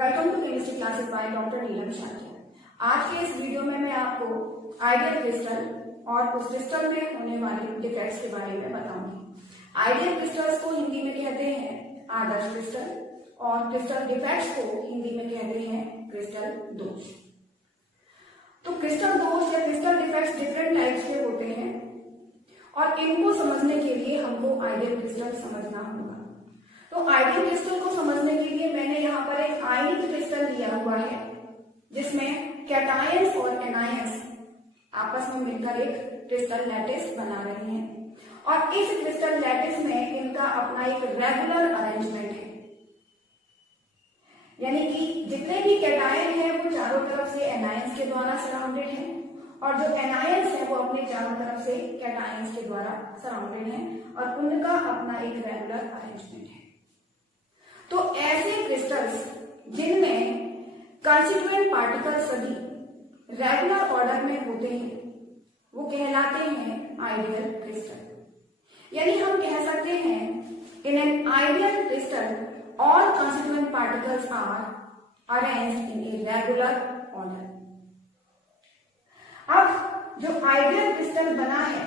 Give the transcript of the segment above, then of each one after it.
Welcome to chemistry classes by doctor Neelam Shakya. आज के इस वीडियो में मैं आपको आइडियल क्रिस्टल और उस क्रिस्टल में होने वाली डिफेक्ट्स के बारे में बताऊंगी। आइडियल क्रिस्टल्स को हिंदी में कहते हैं आदर्श क्रिस्टल और क्रिस्टल डिफेक्ट्स को हिंदी में कहते हैं क्रिस्टल दोष। तो क्रिस्टल दोष या क्रिस्टल डिफेक्ट्स डिफरेंट टाइप्स के होते हैं और इनको समझने के लिए हमको आइडियल क्रिस्टल समझना होगा। तो आइडियल क्रिस्टल को समझने के लिए मैंने यहाँ पर एक आयनिक क्रिस्टल लिया हुआ है जिसमें कैटायंस और एनायंस आपस में मिलकर एक क्रिस्टल लैटिस बना रहे हैं और इस क्रिस्टल लैटिस में इनका अपना एक रेगुलर अरेंजमेंट है, यानी कि जितने भी कैटायन है वो चारों तरफ से एनायंस के द्वारा सराउंडेड है और जो एनायंस है वो अपने चारों तरफ से कैटायंस के द्वारा सराउंडेड है और उनका अपना एक रेगुलर अरेंजमेंट है। तो ऐसे क्रिस्टल्स जिनमें कंस्टिट्यूएंट पार्टिकल सभी रेगुलर ऑर्डर में होते हैं वो कहलाते हैं आइडियल क्रिस्टल। यानी हम कह सकते हैं in an ideal crystal all constituent particles are arranged in a regular order। अब जो आइडियल क्रिस्टल बना है,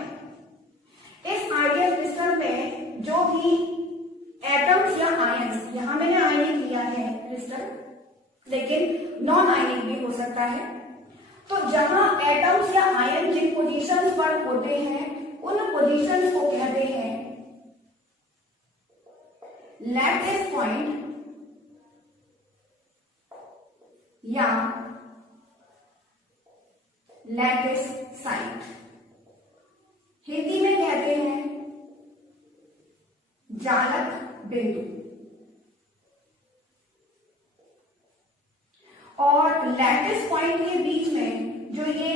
इस आइडियल क्रिस्टल में जो भी एटम्स या आयंस, यहां मैंने आयनिक लिया है क्रिस्टल, लेकिन नॉन आयनिक भी हो सकता है। तो जहां एटम्स या आयन जिन पोजीशंस पर होते हैं उन पोजीशंस को कहते हैं लैटिस पॉइंट या लैटिस साइट। हिंदी में कहते हैं जालक बिंदु। और लैटिस पॉइंट के बीच में जो ये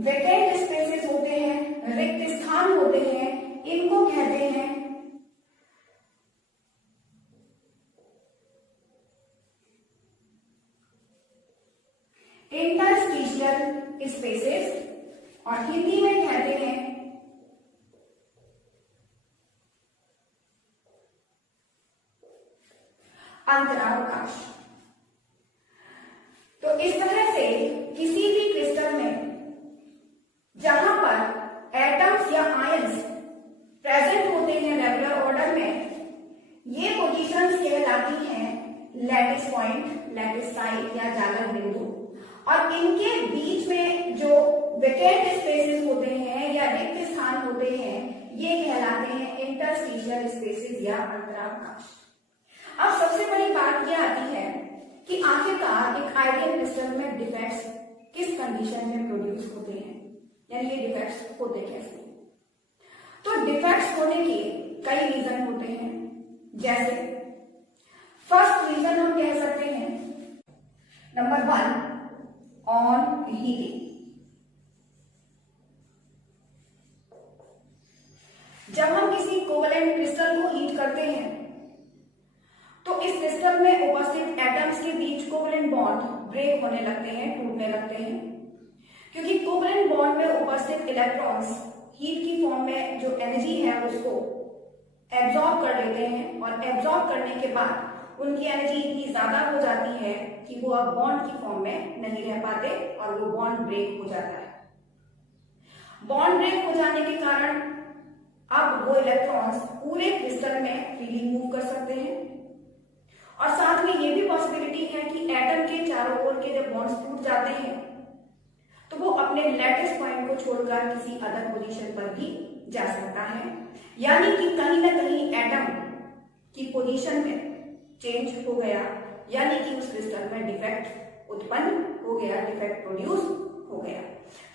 वेकेंट स्पेसेस होते हैं, रिक्त स्थान होते हैं, इनको कहते हैं इंटरस्टिशियल स्पेसेस और हिंदी में कहते हैं अंतरावकाश। तो इस तरह से किसी भी क्रिस्टल में जहां पर एटम्स या आयंस प्रेजेंट होते हैं रेगुलर ऑर्डर में, ये पोजीशंस कहलाती हैं लैटिस पॉइंट, लैटिस साइट या जालक बिंदु। और इनके बीच में जो वेकेंट स्पेसेस होते हैं या रिक्त स्थान होते हैं ये कहलाते हैं इंटरस्टिशियल स्पेसेस या अंतरावकाश। अब सबसे बड़ी बात यह आती है कि आखिरकार एक आइडियल क्रिस्टल में डिफेक्ट्स किस कंडीशन में प्रोड्यूस होते हैं, यानी ये डिफेक्ट्स होते कैसे। तो डिफेक्ट्स होने के कई रीजन होते हैं। जैसे फर्स्ट रीजन हम कह सकते हैं नंबर 1 ऑन हीटिंग। जब हम किसी कोवलेंट क्रिस्टल को हीट करते हैं तो इस क्रिस्टल में उपस्थित एटम्स के बीच कोवलेंट बॉन्ड ब्रेक होने लगते हैं, टूटने लगते हैं, क्योंकि कोवलेंट बॉन्ड में उपस्थित इलेक्ट्रॉन्स हीट की फॉर्म में जो एनर्जी है उसको एब्जॉर्ब कर लेते हैं और एब्जॉर्ब करने के बाद उनकी एनर्जी इतनी ज्यादा हो जाती है कि वो अब बॉन्ड की फॉर्म में नहीं रह पाते और वो बॉन्ड ब्रेक हो जाता है। बॉन्ड ब्रेक हो जाने के कारण अब वो इलेक्ट्रॉन्स पूरे क्रिस्टल में फ्रीली मूव कर सकते हैं और साथ में ये भी पॉसिबिलिटी है कि एटम के चारों ओर के जब बॉन्ड्स टूट जाते हैं तो वो अपने लैटिस पॉइंट को छोड़कर किसी अदर पोजीशन पर भी जा सकता है, यानी कि कहीं ना कहीं एटम की पोजीशन में चेंज हो गया, यानी कि उस क्रिस्टल में डिफेक्ट उत्पन्न हो गया, डिफेक्ट प्रोड्यूस हो गया।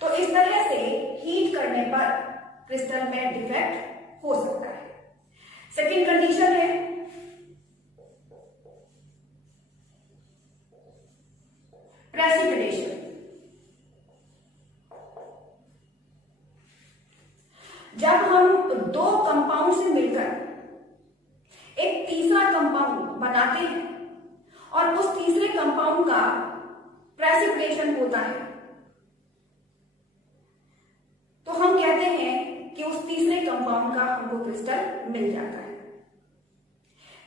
तो इस तरह से हीट करने पर क्रिस्टल में डिफेक्ट हो सकता है। सेकेंड कंडीशन है प्रेसिपिटेशन। जब हम दो कंपाउंड से मिलकर एक तीसरा कंपाउंड बनाते हैं और उस तीसरे कंपाउंड का प्रेसिपिटेशन होता है तो हम कहते हैं कि उस तीसरे कंपाउंड का हमको क्रिस्टल मिल जाता है।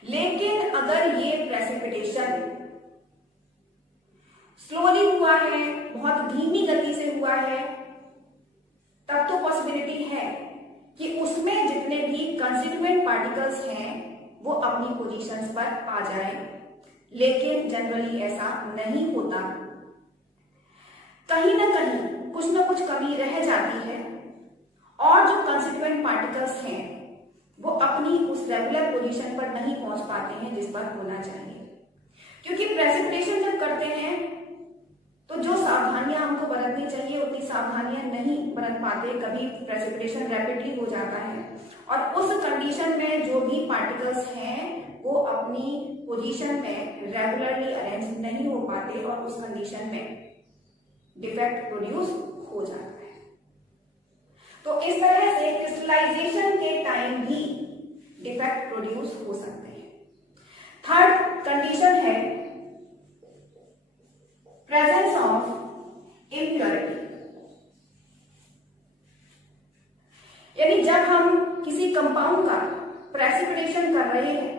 लेकिन अगर ये प्रेसिपिटेशन स्लोली हुआ है, बहुत धीमी गति से हुआ है, तब तो पॉसिबिलिटी है कि उसमें जितने भी कंस्टिट्यूएंट पार्टिकल्स हैं वो अपनी पोजीशंस पर आ जाएं, लेकिन जनरली ऐसा नहीं होता। कहीं ना कहीं कुछ ना कुछ कमी रह जाती है और जो कंस्टिट्यूएंट पार्टिकल्स हैं वो अपनी उस रेगुलर पोजीशन पर नहीं पहुंच पाते हैं जिस पर होना चाहिए। क्योंकि प्रेसिपिटेशन जब करते हैं तो जो सावधानियां हमको बरतनी चाहिए उतनी सावधानियां नहीं बरत पाते, कभी प्रेसिपिटेशन रैपिडली हो जाता है और उस कंडीशन में जो भी पार्टिकल्स हैं वो अपनी पोजीशन में रेगुलरली अरेंज नहीं हो पाते और उस कंडीशन में डिफेक्ट प्रोड्यूस हो जाता है। तो इस तरह से क्रिस्टलाइजेशन के टाइम भी डिफेक्ट प्रोड्यूस हो सकते हैं। थर्ड कंडीशन है प्रेजेंस ऑफ इम्प्योरिटी, यानी जब हम किसी कंपाउंड का प्रेसिपिटेशन कर रहे हैं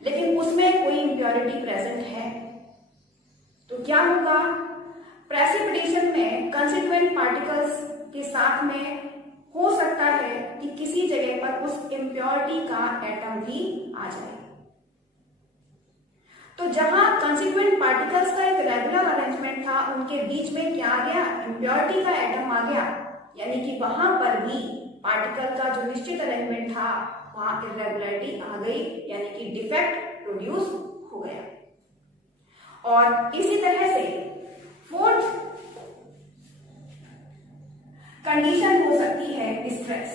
लेकिन उसमें कोई इम्प्योरिटी प्रेजेंट है तो क्या होगा, प्रेसिपिटेशन में कंस्टिट्यूएंट पार्टिकल्स के साथ में हो सकता है कि किसी जगह पर उस इम्प्योरिटी का एटम भी आ जाए। तो जहां कंस्टिट्यूएंट पार्टिकल्स का एक रेगुलर अरेंजमेंट था उनके बीच में क्या आ गया, इम्प्योरिटी का एटम आ गया, यानी कि वहां पर भी पार्टिकल का जो निश्चित अरेंजमेंट था वहां इरेगुलरिटी आ गई, यानी कि डिफेक्ट प्रोड्यूस हो गया। और इसी तरह से फोर्थ कंडीशन हो सकती है स्ट्रेस,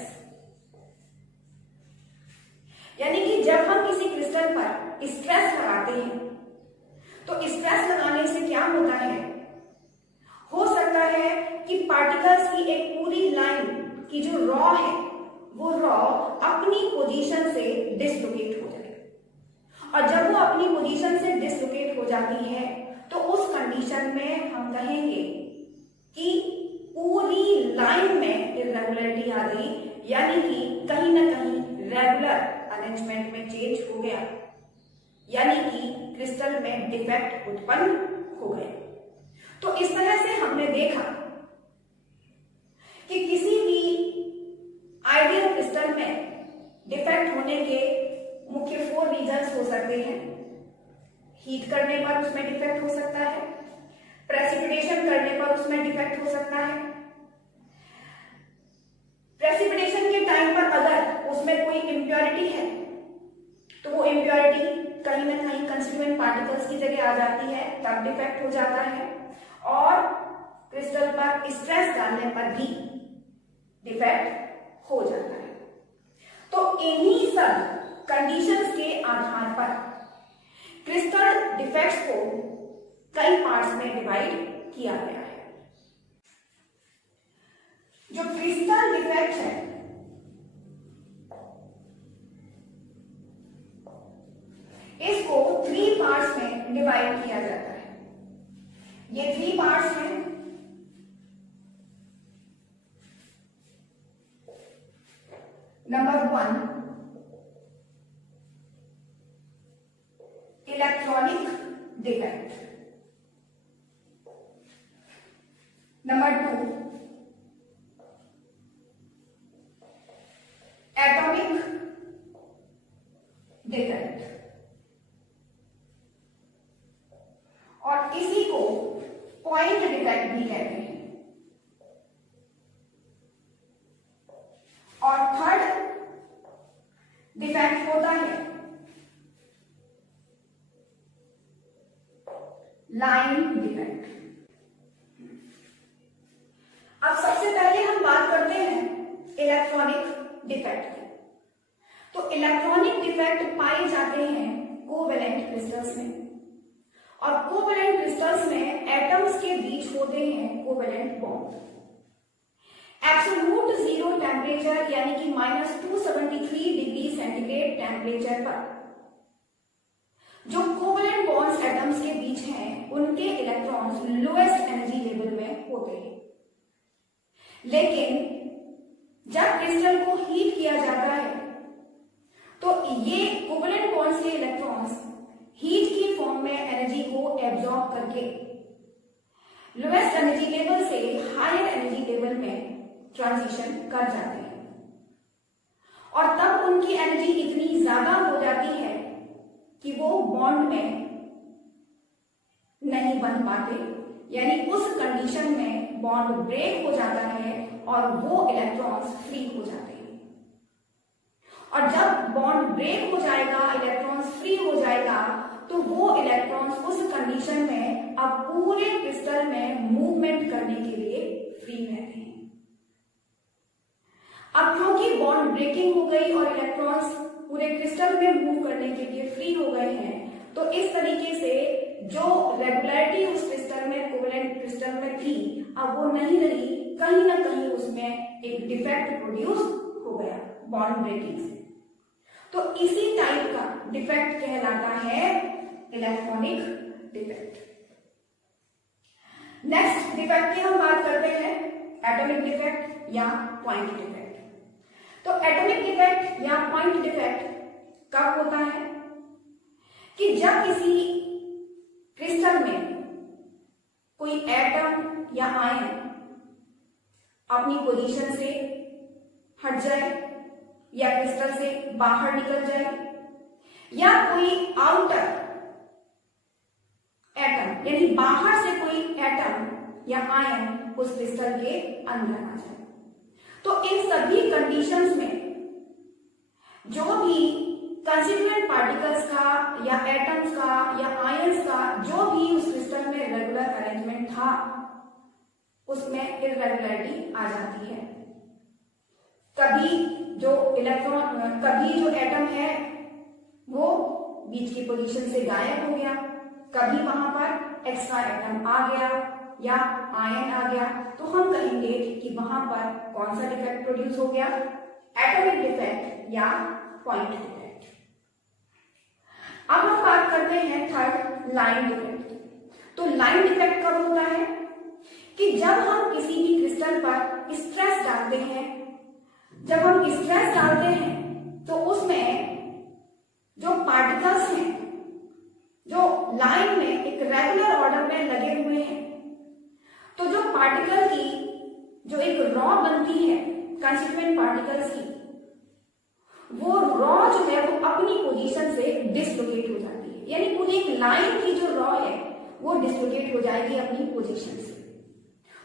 यानी कि जब हम किसी क्रिस्टल पर स्ट्रेस लगाते हैं तो स्ट्रेस लगाने से क्या होता है, हो सकता है कि पार्टिकल्स की एक पूरी लाइन की जो रॉ है वो रॉ अपनी पोजीशन से डिसलोकेट हो जाए, और जब वो अपनी पोजीशन से डिसलोकेट हो जाती है तो उस कंडीशन में हम कहेंगे कि पूरी लाइन में इरेगुलरिटी आ गई, यानी कि कहीं ना कहीं रेगुलर अरेंजमेंट में चेंज हो गया, यानी कि क्रिस्टल में डिफेक्ट उत्पन्न हो गया। तो इस तरह से हमने देखा कि किसी भी आइडियल क्रिस्टल में डिफेक्ट होने के मुख्य 4 रीजंस हो सकते हैं। हीट करने पर उसमें डिफेक्ट हो सकता है, प्रेसिपिटेशन करने पर उसमें डिफेक्ट हो सकता है, प्रेसिपिटेशन के टाइम पर अगर उसमें कोई इम्प्योरिटी है तो वो इम्प्योरिटी कहीं ना कहीं कंस्टिट्यूएंट पार्टिकल्स की जगह आ जाती है, तब डिफेक्ट हो जाता है, और क्रिस्टल पर स्ट्रेस डालने पर भी डिफेक्ट हो जाता है। तो इन्हीं सब कंडीशंस के आधार पर क्रिस्टल डिफेक्ट्स को कई पार्ट्स में डिवाइड किया गया है। जो क्रिस्टल डिफेक्ट है इसको 3 पार्ट्स में डिवाइड किया जाता है। ये 3 पार्ट्स हैं। Number 1 electronic defect, number 2 atomic defect, और इसी को पॉइंट डिफेक्ट भी कहते हैं। और थर्ड डिफेक्ट होता है लाइन डिफेक्ट। अब सबसे पहले हम बात करते हैं इलेक्ट्रॉनिक डिफेक्ट की। तो इलेक्ट्रॉनिक डिफेक्ट पाए जाते हैं कोवेलेंट क्रिस्टल्स में, और कोवेलेंट क्रिस्टल्स में एटम्स के बीच होते हैं covalent bond. Absolute zero temperature यानी कि -273 डिग्री सेंटीग्रेड टेम्परेचर पर जो कोवेलेंट बॉन्ड्स एटम्स के बीच हैं उनके इलेक्ट्रॉन्स लोएस्ट एनर्जी लेवल में होते हैं। लेकिन जब क्रिस्टल को हीट किया जाता है तो ये कोवेलेंट बॉन्ड्स के इलेक्ट्रॉन्स हीट की फॉर्म में एनर्जी को एब्जॉर्ब करके लोएस्ट एनर्जी लेवल से हायर एनर्जी लेवल में ट्रांजिशन कर जाते हैं और तब उनकी एनर्जी इतनी ज्यादा हो जाती है कि वो बॉन्ड में नहीं बन पाते, यानी उस कंडीशन में बॉन्ड ब्रेक हो जाता है और वो इलेक्ट्रॉन्स फ्री हो जाते हैं। और जब बॉन्ड ब्रेक हो जाएगा, इलेक्ट्रॉन्स फ्री हो जाएगा, तो वो इलेक्ट्रॉन्स उस कंडीशन में अब पूरे क्रिस्टल में मूवमेंट करने के लिए फ्री रहते हैं। अब क्योंकि बॉन्ड ब्रेकिंग हो गई और इलेक्ट्रॉन्स पूरे क्रिस्टल में मूव करने के लिए फ्री हो गए हैं, तो इस तरीके से जो रेगुलरिटी उस क्रिस्टल में, कोवेलेंट क्रिस्टल में थी, अब वो नहीं रही, कहीं ना कहीं उसमें एक डिफेक्ट प्रोड्यूस हो गया बॉन्ड ब्रेकिंग से। तो इसी टाइप का डिफेक्ट कहलाता है इलेक्ट्रॉनिक डिफेक्ट। नेक्स्ट डिफेक्ट की हम बात करते हैं एटॉमिक डिफेक्ट या पॉइंट डिफेक्ट। तो एटॉमिक डिफेक्ट या पॉइंट डिफेक्ट कब होता है कि जब किसी क्रिस्टल में कोई एटम या आयन अपनी पोजीशन से हट जाए या क्रिस्टल से बाहर निकल जाए, या कोई आउटर एटम यानी बाहर से कोई एटम या आयन उस क्रिस्टल के अंदर आ जाए। तो इन सभी कंडीशंस में जो भी कंस्टिट्यूएंट पार्टिकल्स का या एटम्स का या आयंस का जो भी उस क्रिस्टल में रेगुलर अरेंजमेंट था, उसमें इरेगुलरिटी आ जाती है। कभी जो एटम है वो बीच की पोजीशन से गायब हो गया, कभी वहां पर एक्स्ट्रा एटम आ गया या आयन आ गया, तो हम कहेंगे कि वहां पर कौन सा डिफेक्ट प्रोड्यूस हो गया, एटॉमिक डिफेक्ट या पॉइंट डिफेक्ट। अब हम बात करते हैं थर्ड, लाइन डिफेक्ट। तो लाइन डिफेक्ट कब होता है कि जब हम किसी भी क्रिस्टल पर स्ट्रेस डालते हैं, जब हम स्ट्रेस डालते हैं तो उसमें जो पार्टिकल्स हैं जो लाइन में एक रेगुलर ऑर्डर में लगे हुए हैं, तो जो पार्टिकल की जो एक रॉ बनती है कंस्टिट्यूएंट पार्टिकल्स की, वो रॉ जो है वो अपनी पोजीशन से डिसलोकेट हो जाती है, यानी पूरी एक लाइन की जो रॉ है वो डिसलोकेट हो जाएगी अपनी पोजीशन से।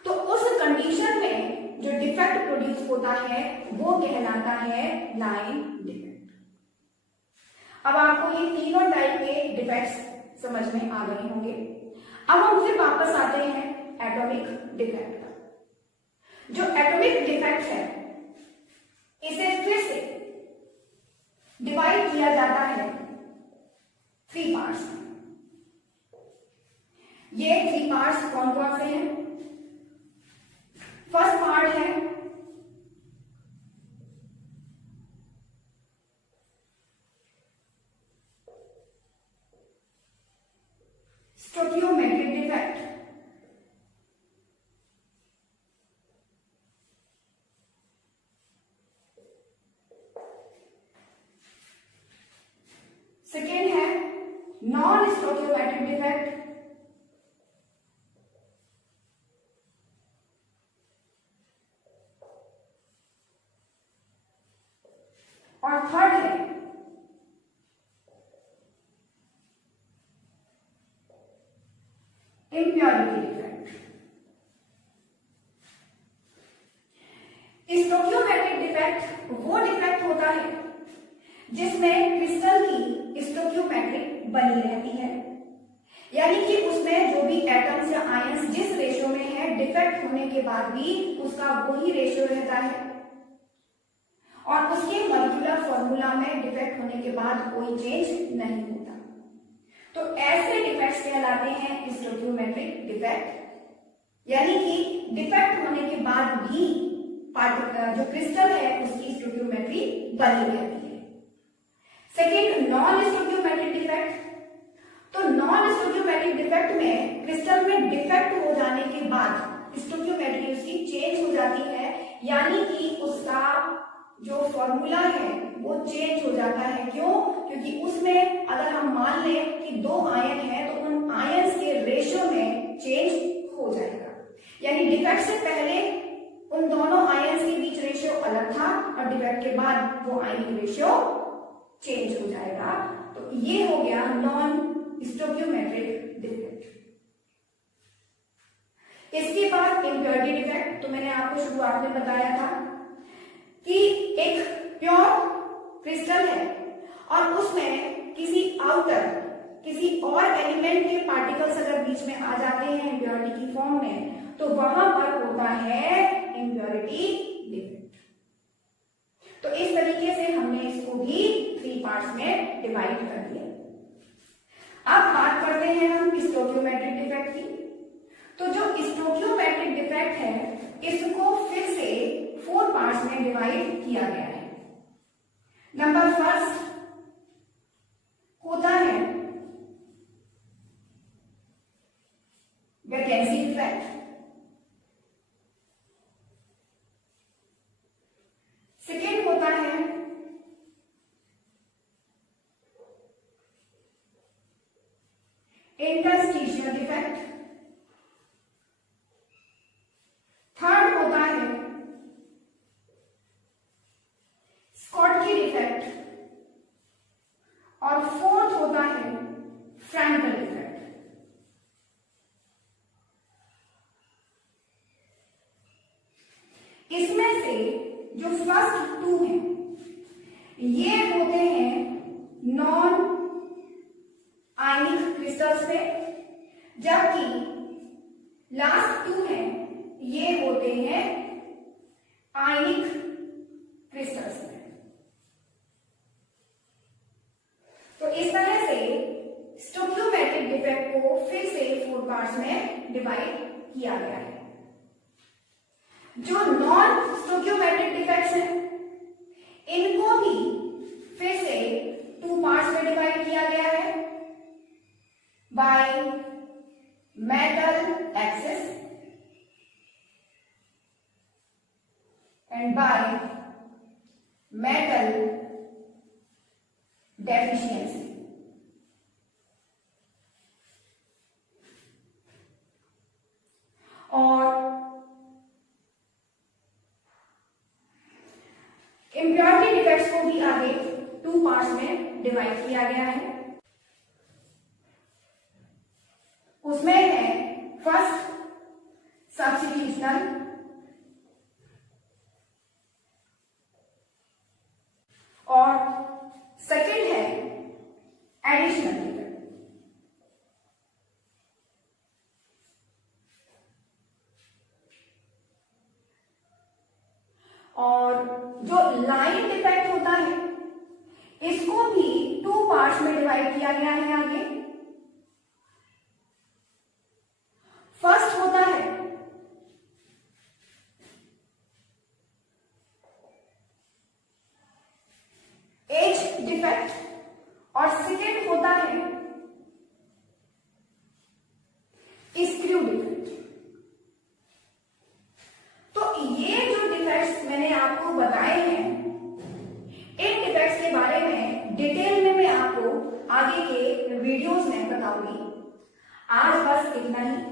तो उस कंडीशन में जो डिफेक्ट प्रोड्यूस होता है वो कहलाता है लाइन डिफेक्ट। अब आपको ये तीनों टाइप के डिफेक्ट्स समझ में आ गए होंगे। अब हम फिर वापस आते हैं एटॉमिक डिफेक्ट पर। जो एटॉमिक डिफेक्ट है इसे फिर से डिवाइड किया जाता है 3 पार्ट्स में। ये 3 पार्ट्स कौन कौन से हैं? फर्स्ट पार्ट है स्टोकियोमेट्रिक डिफेक्ट, सेकेंड है नॉन स्टोकियोमेट्रिक डिफेक्ट, और थर्ड है इम्प्योरिटी डिफेक्ट। स्टोकियोमेट्रिक डिफेक्ट वो डिफेक्ट होता है जिसमें क्रिस्टल की स्टोकियोमेट्रिक बनी रहती है, यानी कि उसमें जो भी एटम्स या आयंस जिस रेशियो में है, डिफेक्ट होने के बाद भी उसका वही रेशियो रहता है और उसके मॉलिक्यूलर फॉर्मूला में डिफेक्ट होने के बाद कोई चेंज नहीं होता। तो ऐसे डिफेक्ट्स कहलाते हैं स्टोकियोमेट्रिक डिफेक्ट, यानी कि डिफेक्ट होने के बाद भी जो क्रिस्टल है उसकी स्टोकियोमेट्री बनी रहती है। Second, non stoichiometric defect. तो नॉन स्टोकियोमेट्रिक डिफेक्ट में क्रिस्टल में डिफेक्ट हो जाने के बाद स्टोकियोमेट्री उसकी चेंज हो जाती है, यानी कि उसका जो फॉर्मूला है वो चेंज हो जाता है। क्यों? क्योंकि उसमें अगर हम मान लें कि 2 आयन है तो उन आयन रेशियो में चेंज हो जाएगा। यानी डिफेक्ट से पहले उन दोनों आयंस के बीच रेशियो अलग था और डिफेक्ट के बाद वो आयनिक रेशियो चेंज हो जाएगा। तो ये हो गया नॉन स्टोइकियोमेट्रिक डिफेक्ट। इसके बाद इम्प्योरिटी डिफेक्ट। तो मैंने आपको शुरुआत में बताया था कि एक प्योर क्रिस्टल है और उसमें किसी और एलिमेंट के पार्टिकल्स अगर बीच में आ जाते हैं इम्प्योरिटी की फॉर्म में, तो वहां पर होता है इम्प्योरिटी डिफेक्ट। तो इस तरीके से हमने इसको भी 3 पार्ट्स में डिवाइड कर दिया। अब बात करते हैं हम स्टोइकियोमेट्रिक डिफेक्ट की। तो जो स्टोइकियोमेट्रिक डिफेक्ट है इसको फिर से 4 पार्ट्स में डिवाइड किया गया है। नंबर फर्स्ट होता है वैकेंसी डिफेक्ट। सेकेंड होता है इंटरस्टिशियल डिफेक्ट। थर्ड होता है स्कॉटकी डिफेक्ट और फोर्थ होता है फ्रैंकल डिफेक्ट। इसमें से जो फर्स्ट 2 हैं ये होते हैं नॉन आयनिक क्रिस्टल्स में, जबकि लास्ट 2 हैं ये होते हैं आयनिक क्रिस्टल्स में। तो इस तरह से स्टोइकियोमेट्रिक डिफेक्ट को फिर से 4 पार्ट्स में डिवाइड किया गया है। जो नॉन स्टोइकियोमेट्रिक डिफेक्ट्स हैं इनको भी फिर से 2 पार्ट्स में डिवाइड किया गया है by metal axis and by metal deficiency. और इम्प्योरिटी डिफेक्ट्स को भी आगे 2 पार्ट्स में डिवाइड किया गया है। उसमें है फर्स्ट सब्स्टिट्यूशनल और सेकंड है एडिशनल डिफेक्ट। और जो लाइन डिफेक्ट होता है इसको भी 2 पार्ट्स में डिवाइड किया गया है आगे। फर्स्ट होता है एज डिफेक्ट और सेकेंड होता है स्क्रू डिफेक्ट। तो ये जो डिफेक्ट्स मैंने आपको बताए हैं इन डिफेक्ट्स के बारे में डिटेल में मैं आपको आगे के वीडियोस में बताऊंगी। आज बस इतना ही।